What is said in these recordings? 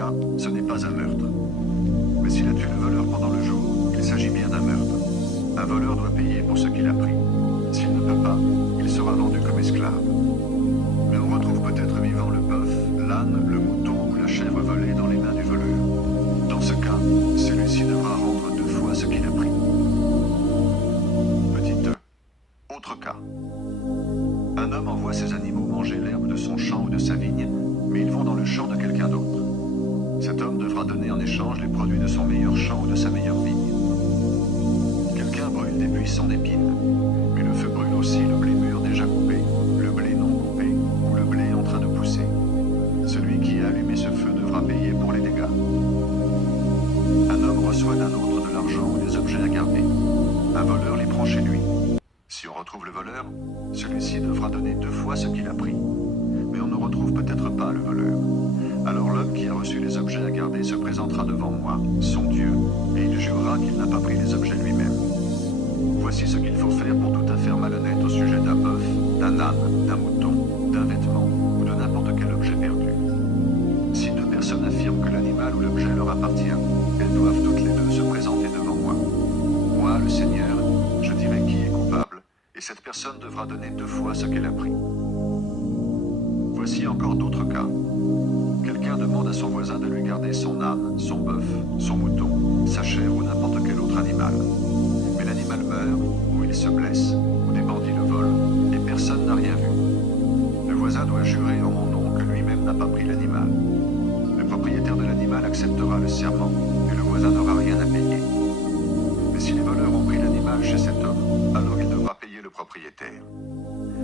cas, ce n'est pas un meurtre. Mais s'il a tué le voleur pendant le jour, il s'agit bien d'un meurtre. Un voleur doit payer pour ce qu'il a pris. S'il ne peut pas, il sera vendu comme esclave. Mais on retrouve peut-être vivant le bœuf, l'âne, le mouton ou la chèvre volée dans les mains du voleur. Dans ce cas, celui-ci devra rendre 2 fois ce qu'il a pris. Petit 2. Autre cas. Un homme envoie ses animaux manger l'herbe de son champ ou de sa vigne, mais ils vont dans le champ de quelqu'un d'autre. Cet homme devra donner en échange les produits de son meilleur champ ou de sa meilleure vigne. Quelqu'un brûle des buissons d'épines, mais le feu brûle aussi le blé mûr déjà coupé, le blé non coupé ou le blé en train de pousser. Celui qui a allumé ce feu devra payer pour les dégâts. Un homme reçoit d'un autre de l'argent ou des objets à garder. Un voleur les prend chez lui. Si on retrouve le voleur, celui-ci devra donner 2 fois ce qu'il a pris. Mais on ne retrouve peut-être pas le voleur. Alors l'homme qui a reçu les objets à garder se présentera devant moi, son Dieu, et il jurera qu'il n'a pas pris les objets lui-même. Voici ce qu'il faut faire pour toute affaire malhonnête au sujet d'un bœuf, d'un âne, d'un mouton, d'un vêtement ou de n'importe quel objet perdu. Si 2 personnes affirment que l'animal ou l'objet leur appartient, elles doivent toutes les 2 se présenter devant moi. Moi, le Seigneur, je dirai qui est coupable, et cette personne devra donner 2 fois ce qu'elle a pris. Voici encore d'autres cas. Quelqu'un demande à son voisin de lui garder son âne, son bœuf, son mouton, sa chèvre ou n'importe quel autre animal. Mais l'animal meurt, ou il se blesse, ou des bandits le volent, et personne n'a rien vu. Le voisin doit jurer en mon nom que lui-même n'a pas pris l'animal. Le propriétaire de l'animal acceptera le serment, et le voisin n'aura rien à payer. Mais si les voleurs ont pris l'animal chez cet homme, alors il devra payer le propriétaire.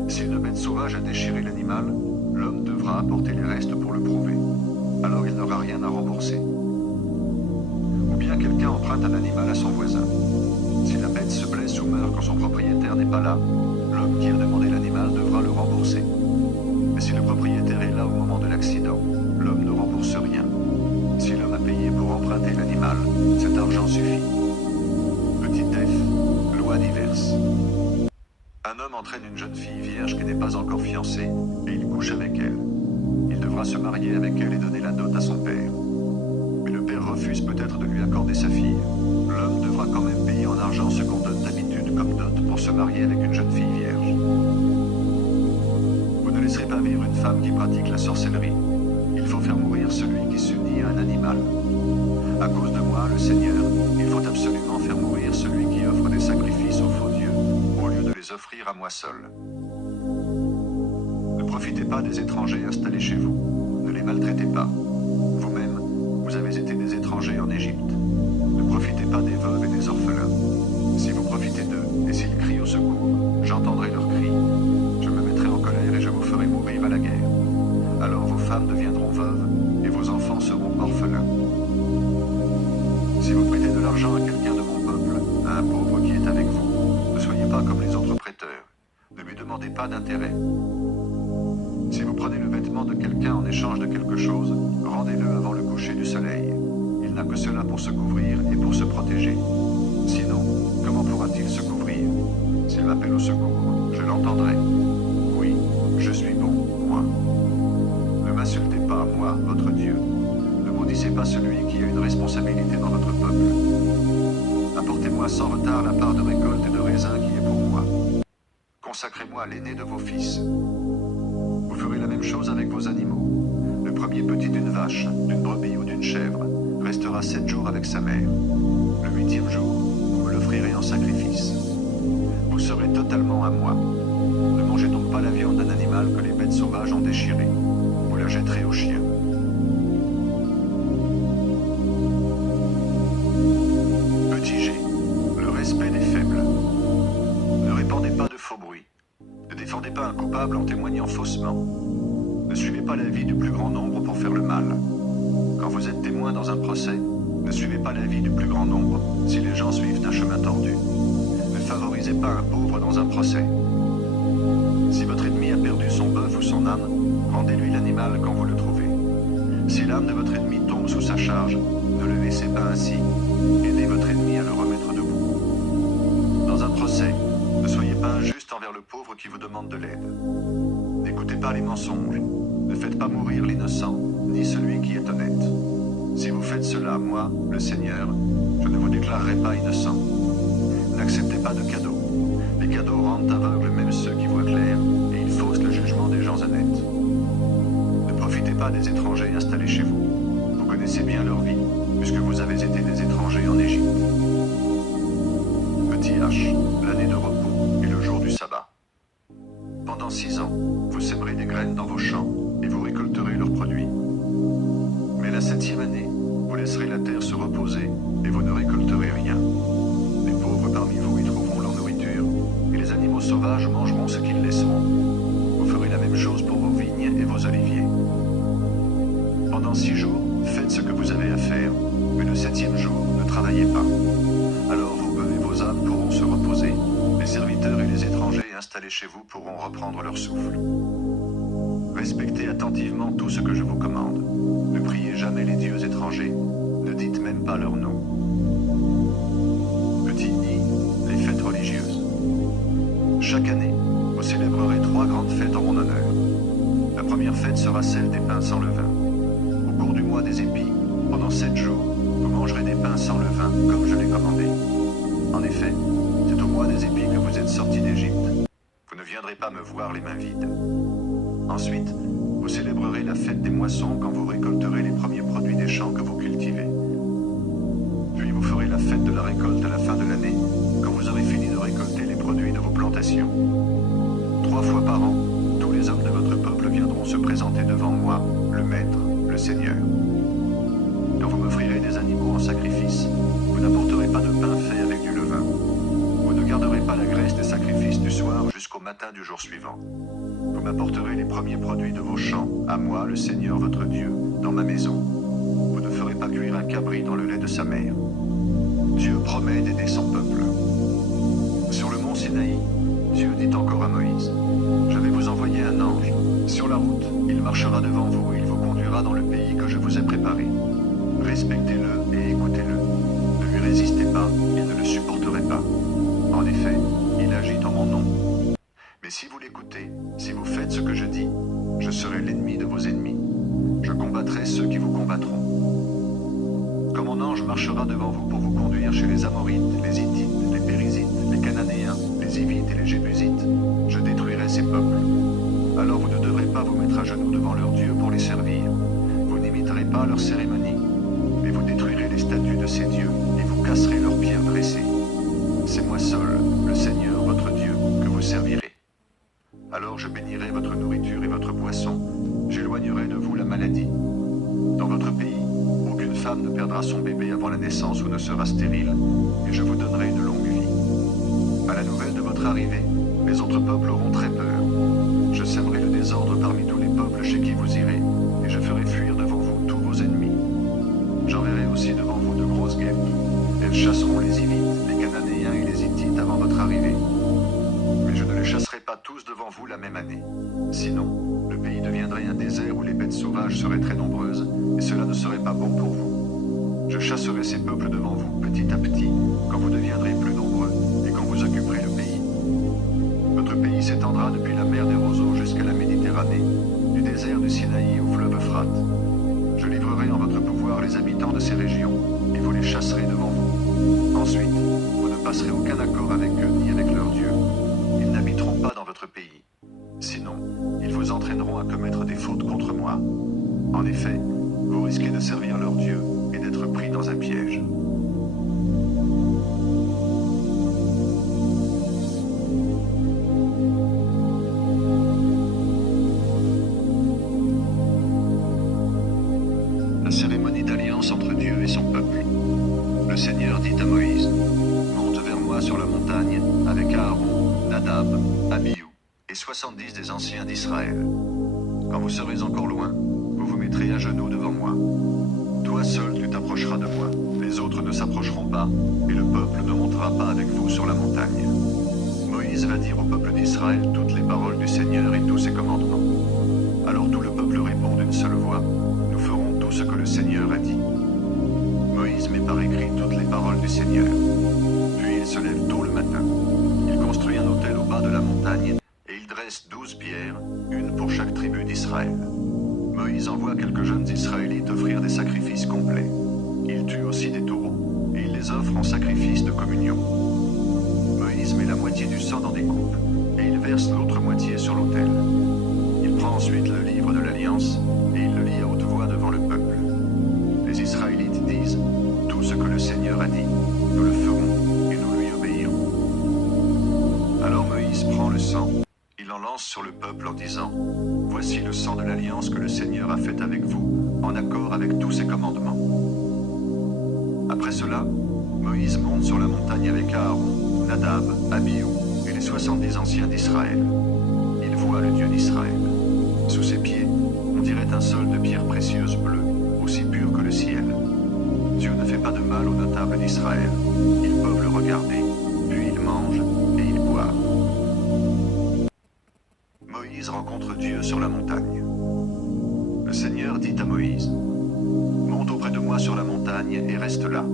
Si une bête sauvage a déchiré l'animal, l'homme devra apporter les restes pour le prouver. Alors il n'aura rien à rembourser. Ou bien quelqu'un emprunte un animal à son voisin. Si la bête se blesse ou meurt quand son propriétaire n'est pas là, l'homme qui a demandé l'animal devra le rembourser. Mais si le propriétaire est là au moment de l'accident, l'homme ne rembourse rien. Si l'homme a payé pour emprunter l'animal, cet argent suffit. Petit F, loi diverse. Un homme entraîne une jeune fille vierge qui n'est pas encore fiancée et il couche avec elle. Il devra se marier avec elle et donner la dot à son père. Mais le père refuse peut-être de lui accorder sa fille. L'homme devra quand même payer en argent ce qu'on donne d'habitude comme dot pour se marier avec une jeune fille vierge. Vous ne laisserez pas vivre une femme qui pratique la sorcellerie. Il faut faire mourir celui qui s'unit à un animal. À cause de moi, le Seigneur, il faut absolument faire mourir celui qui offre des sacrifices aux faux dieux au lieu de les offrir à moi seul. Ne profitez pas des étrangers installés chez vous. Ne les maltraitez pas. Vous-même, vous avez été des étrangers en Égypte. Ne profitez pas des veuves et des orphelins. Si vous profitez d'eux, et s'ils crient au secours, j'entendrai leurs cris. Je me mettrai en colère et je vous ferai mourir à la guerre. Alors vos femmes deviendront veuves, et vos enfants seront orphelins. Si vous prêtez de l'argent à quelqu'un de mon peuple, à un pauvre qui est avec vous, ne soyez pas comme les autres prêteurs. Ne lui demandez pas d'intérêt. Si vous prenez le vêtement de quelqu'un en échange de quelque chose, rendez-le avant le coucher du soleil. Il n'a que cela pour se couvrir et pour se protéger. Sinon, comment pourra-t-il se couvrir? S'il m'appelle au secours, je l'entendrai. Oui, je suis bon, moi. Ne m'insultez pas, moi, votre Dieu. Ne maudissez pas celui qui a une responsabilité dans votre peuple. Apportez-moi sans retard la part de récolte et de raisin qui est pour moi. Consacrez-moi l'aîné de vos fils. Vous ferez la même chose avec vos animaux. Le premier petit d'une vache, d'une brebis ou d'une chèvre restera 7 jours avec sa mère. Le 8e jour, vous me l'offrirez en sacrifice. Vous serez totalement à moi. Ne mangez donc pas la viande d'un animal que les bêtes sauvages ont déchiré. Vous la jetterez aux chiens. Petit G. Le respect des faibles. Ne répandez pas de faux bruits. Ne défendez pas un coupable en témoignant faussement. Ne suivez pas l'avis du plus grand nombre pour faire le mal. Quand vous êtes témoin dans un procès, ne suivez pas l'avis du plus grand nombre si les gens suivent un chemin tordu. Ne favorisez pas un pauvre dans un procès. Si votre ennemi a perdu son bœuf ou son âne, rendez-lui l'animal quand vous le trouvez. Si l'âme de votre ennemi tombe sous sa charge, ne le laissez pas ainsi. Aidez votre ennemi à le remettre debout. Dans un procès, ne soyez pas injuste envers le pauvre qui vous demande de l'aide. N'écoutez pas les mensonges. Ne faites pas mourir l'innocent, ni celui qui est honnête. Si vous faites cela, moi, le Seigneur, je ne vous déclarerai pas innocent. N'acceptez pas de cadeaux. Les cadeaux rendent aveugles même ceux qui voient clair, et ils faussent le jugement des gens honnêtes. Ne profitez pas des étrangers installés chez vous. Vous connaissez bien leur vie, puisque vous avez été des étrangers en Égypte. Petit H, l'année de repos et le jour du sabbat. Pendant 6 ans, vous sèmerez des graines dans vos champs, et vous récolterez leurs produits. Mais la 7e année, vous laisserez la terre se reposer, et vous ne récolterez rien. Les pauvres parmi vous y trouveront leur nourriture, et les animaux sauvages mangeront ce qu'ils laisseront. Vous ferez la même chose pour vos vignes et vos oliviers. Pendant 6 jours, faites ce que vous avez à faire, mais le 7e jour, ne travaillez pas. Alors vos bœufs et vos ânes pourront se reposer, les serviteurs et les étrangers installés chez vous pourront reprendre leur souffle. Respectez attentivement tout ce que je vous commande. Ne priez jamais les dieux étrangers, ne dites même pas leur nom. Petit I, les fêtes religieuses. Chaque année, vous célébrerez 3 grandes fêtes en mon honneur. La première fête sera celle des pains sans levain. Au cours du mois des épis, pendant 7 jours, vous mangerez des pains sans levain, comme je l'ai commandé. En effet, c'est au mois des épis que vous êtes sortis d'Égypte. Vous ne viendrez pas me voir les mains vides. Ensuite, vous célébrerez la fête des moissons quand vous récolterez les premiers produits des champs que vous cultivez. Puis vous ferez la fête de la récolte à la fin de l'année, quand vous aurez fini de récolter les produits de vos plantations. 3 fois par an, tous les hommes de votre peuple viendront se présenter devant moi, le Maître, le Seigneur. Quand vous m'offrirez des animaux en sacrifice, vous n'apporterez pas de pain fait avec du levain. Vous ne garderez pas la graisse des sacrifices du soir jusqu'au matin du jour suivant. Vous m'apporterez les premiers produits de vos champs, à moi, le Seigneur votre Dieu, dans ma maison. Vous ne ferez pas cuire un cabri dans le lait de sa mère. Dieu promet d'aider son peuple. Sur le mont Sinaï, Dieu dit encore à Moïse, « Je vais vous envoyer un ange. Sur la route, il marchera devant vous et il vous conduira dans le pays que je vous ai préparé. Respectez-le et écoutez-le. Ne lui résistez pas, il ne le supporterait pas. En effet, il agit en mon nom. Mais si vous l'écoutez, si vous faites ce que je dis, je serai l'ennemi de vos ennemis. Je combattrai ceux qui vous combattront. Quand mon ange marchera devant vous pour vous conduire chez les Amorites, les Hittites, les Périzites, les Cananéens, les Hivites et les Jébusites, je détruirai ces peuples. Alors vous ne devrez pas vous mettre à genoux devant leurs dieux pour les servir. Vous n'imiterez pas leurs cérémonies, mais vous détruirez les statues de ces dieux et vous casserez leurs pierres dressées. C'est moi seul, le Seigneur, votre Dieu, que vous servirez. Alors je bénirai votre nourriture et votre boisson, j'éloignerai de vous la maladie. Dans votre pays, aucune femme ne perdra son bébé avant la naissance ou ne sera stérile, et je vous donnerai une longue vie. À la nouvelle de votre arrivée, les autres peuples auront très peur. Je sèmerai le désordre parmi tous les peuples chez qui vous irez, et je ferai fuir devant vous tous vos ennemis. J'enverrai aussi devant vous de grosses guêpes. Elles chasseront les Hivites, les Cananéens et les Hittites avant votre arrivée. Mais je ne les chasserai pas tous devant vous la même année. Sinon, le pays deviendrait un désert où les bêtes sauvages seraient très nombreuses, et cela ne serait pas bon pour vous. Je chasserai ces peuples devant vous petit à petit, quand vous deviendrez plus nombreux, et quand vous occuperez le pays. Votre pays s'étendra depuis la mer des roseaux jusqu'à la Méditerranée, du désert du Sinaï au fleuve Euphrate. Je livrerai en votre pouvoir les habitants de ces régions, et vous les chasserez devant vous. Ensuite, vous ne passerez aucun accord avec eux ni avec leurs dieux. Ils n'habiteront pas dans votre pays. Sinon, ils vous entraîneront à commettre des fautes contre moi. En effet, vous risquez de servir leurs dieux et d'être pris dans un piège. La cérémonie d'alliance entre Dieu et son peuple. Le Seigneur dit à Moïse, « Monte vers moi sur la montagne avec Aaron, Nadab, Abihu et 70 des anciens d'Israël. Quand vous serez encore loin, vous vous mettrez à genoux devant moi. Toi seul tu t'approcheras de moi, les autres ne s'approcheront pas, et le peuple ne montera pas avec vous sur la montagne. » Moïse va dire au peuple d'Israël toutes les paroles du Seigneur et tous ses commandements. Alors tout le peuple répond d'une seule voix, « Nous ferons tout ce que le Seigneur a dit. » Moïse met par écrit toutes les paroles du Seigneur. Puis il se lève tôt le matin. Il construit un autel au bas de la montagne et il dresse 12 pierres, une pour chaque tribu d'Israël. Moïse envoie quelques jeunes Israélites offrir des sacrifices complets. Il tue aussi des taureaux, et il les offre en sacrifice de communion. Moïse met la moitié du sang dans des coupes, et il verse l'autre moitié sur l'autel. Il prend ensuite le livre de l'Alliance, et il le lit à haute voix devant le peuple. Les Israélites disent « Tout ce que le Seigneur a dit, nous le ferons, et nous lui obéirons. » Alors Moïse prend le sang, il en lance sur le peuple en disant « Voici le sang de l'Alliance que le Seigneur a fait avec vous, en accord avec tous ses commandements. » Après cela, Moïse monte sur la montagne avec Aaron, Nadab, Abihu et les 70 anciens d'Israël. Il voit le Dieu d'Israël. Sous ses pieds, on dirait un sol de pierres précieuses bleues, aussi pur que le ciel. Dieu ne fait pas de mal aux notables d'Israël. Ils peuvent le regarder, puis ils mangent et ils boivent. Moïse rencontre Dieu sur la montagne. Le Seigneur dit à Moïse, « Monte auprès de moi sur la montagne et reste là.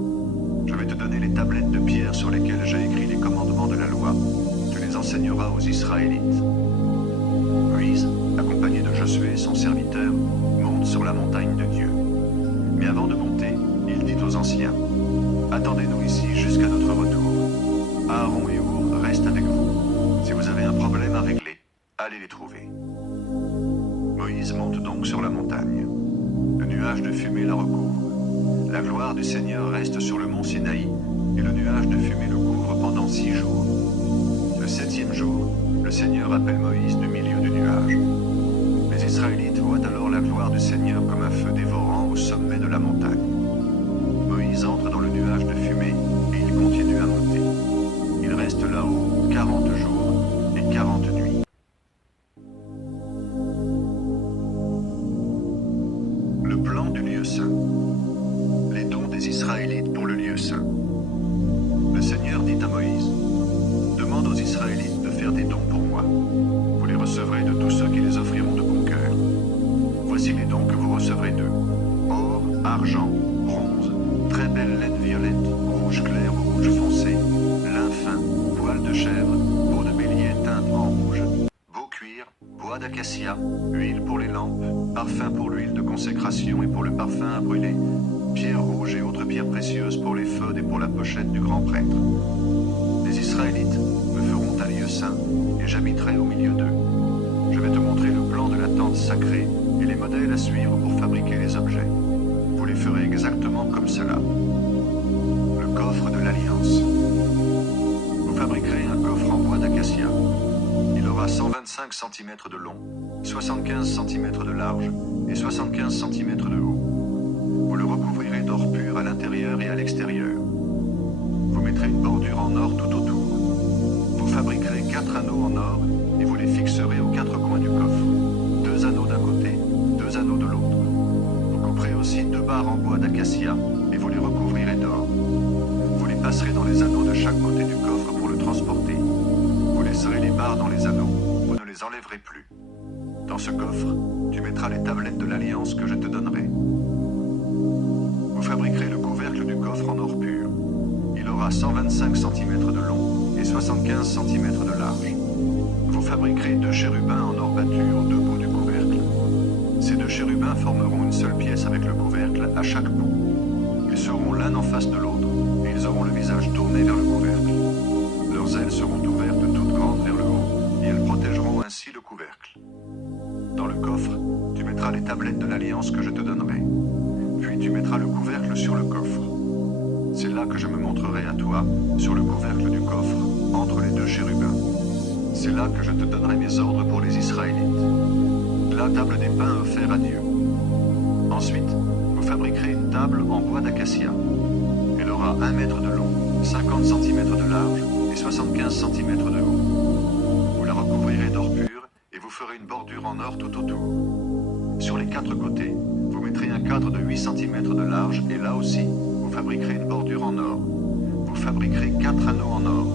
Je vais te donner les tablettes de pierre sur lesquelles j'ai écrit les commandements de la loi. Tu les enseigneras aux Israélites. » Moïse, accompagné de Josué, son serviteur, monte sur la montagne de Dieu. Mais avant de monter, il dit aux anciens, « Attendez-nous ici jusqu'à notre retour. Aaron et Our restent avec vous. Si vous avez un problème à régler, allez les trouver. » Moïse monte donc sur la montagne. Le nuage de fumée la recouvre. La gloire du Seigneur reste sur le mont Sinaï, et le nuage de fumée le couvre pendant 6 jours. Le 7e jour, le Seigneur appelle Moïse du milieu du nuage. Les Israélites voient alors la gloire du Seigneur comme un feu dévorant au sommet de la montagne. Moïse entre dans le nuage de fumée, et il continue à monter. Il reste là-haut 40 jours et 40 nuits. Le plan du lieu saint. Les dons des Israélites pour le lieu saint. Le Seigneur dit à Moïse, « Demande aux Israélites de faire des dons pour moi. Vous les recevrez de tous ceux qui les offriront de bon cœur. Voici les dons que vous recevrez d'eux. Or, argent, bronze, très belle laine violette, rouge clair ou rouge foncé, lin fin, poil de chèvre, peau de bélier teinte en rouge, beau cuir, bois d'acacia, huile pour les lampes, parfum pour l'huile de consécration et pour le parfum à brûler, pierres rouges et autres pierres précieuses pour les l'éphod et pour la pochette du grand prêtre. Les Israélites me feront un lieu saint et j'habiterai au milieu d'eux. Je vais te montrer le plan de la tente sacrée et les modèles à suivre pour fabriquer les objets. Vous les ferez exactement comme cela. Le coffre de l'Alliance. Vous fabriquerez un coffre en bois d'acacia. Il aura 125 cm de long, 75 cm de large et 75 cm de haut. Vous le recouvrirez d'or pur à l'intérieur et à l'extérieur. Vous mettrez une bordure en or tout autour. Vous fabriquerez 4 anneaux en or et vous les fixerez aux 4 coins du coffre. 2 anneaux d'un côté, 2 anneaux de l'autre. Vous couperez aussi 2 barres en bois d'acacia et vous les recouvrirez d'or. Vous les passerez dans les anneaux de chaque côté du coffre pour le transporter. Vous laisserez les barres dans les anneaux, vous ne les enlèverez plus. Dans ce coffre, tu mettras les tablettes de l'Alliance que je te donnerai. Vous fabriquerez le couvercle du coffre en or pur. Il aura 125 cm de long et 75 cm de large. Vous fabriquerez 2 chérubins en or battu aux 2 bouts du couvercle. Ces 2 chérubins formeront une seule pièce avec le couvercle à chaque bout. Ils seront l'un en face de l'autre et ils auront le visage tourné vers le couvercle. Leurs ailes seront ouvertes toutes grandes vers le haut et elles protégeront ainsi le couvercle. Dans le coffre, tu mettras les tablettes de l'Alliance que je te donnerai. Puis tu mettras le couvercle sur le coffre. C'est là que je me montrerai à toi, sur le couvercle du coffre, entre les 2 chérubins. C'est là que je te donnerai mes ordres pour les Israélites. La table des pains offerte à Dieu. Ensuite, vous fabriquerez une table en bois d'acacia. Elle aura 1 mètre de long, 50 cm de large et 75 cm de haut. Vous la recouvrirez d'or pur et vous ferez une bordure en or tout autour. Sur les 4 côtés, vous mettrez un cadre de 8 cm de large et là aussi, vous fabriquerez une bordure en or. Vous fabriquerez 4 anneaux en or.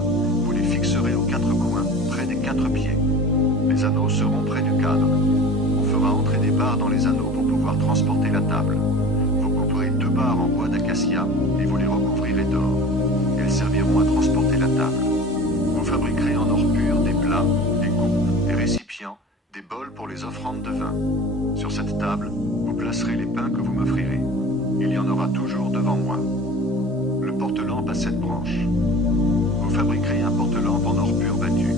Vous les fixerez aux 4 coins, près des 4 pieds. Les anneaux seront près du cadre. On fera entrer des barres dans les anneaux pour pouvoir transporter la table. Vous couperez 2 barres en bois d'acacia et vous les recouvrirez d'or. Elles serviront à transporter la table. Vous fabriquerez en or pur des plats, des coupes, des récipients, des bols pour les offrandes de vin. Sur cette table, vous placerez les pains que vous m'offrirez. Il y en aura toujours devant moi. Le porte-lampe a 7 branches. Vous fabriquerez un porte-lampe en or pur battu.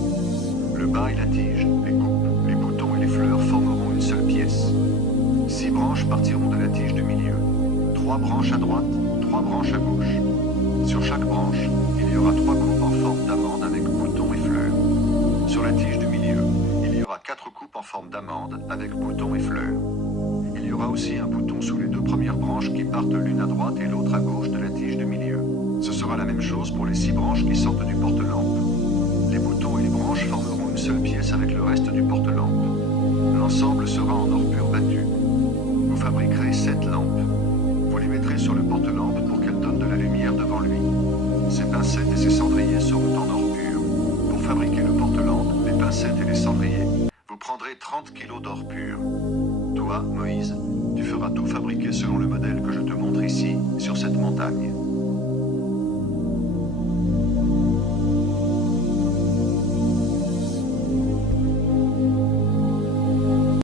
Le bas et la tige, les coupes, les boutons et les fleurs formeront une seule pièce. 6 branches partiront de la tige du milieu. 3 branches à droite, 3 branches à gauche. Sur chaque branche, il y aura 3 coupes en forme d'amande avec boutons et fleurs. Sur la tige du milieu, il y aura 4 coupes en forme d'amande avec boutons et fleurs. Il y aura aussi un bouton sous les 2 premières branches qui partent l'une à droite et l'autre à gauche de la tige du milieu. Ce sera la même chose pour les 6 branches qui sortent du porte-lampe. Les boutons et les branches formeront une seule pièce avec le reste du porte-lampe. L'ensemble sera en or pur battu. Vous fabriquerez 7 lampes. Vous les mettrez sur le porte-lampe pour qu'elles donnent de la lumière devant lui. Ses pincettes et ses cendriers seront en or pur. Pour fabriquer le porte-lampe, les pincettes et les cendriers, vous prendrez 30 kilos d'or pur. Toi, Moïse, tu feras tout fabriquer selon le modèle que je te montre ici, sur cette montagne.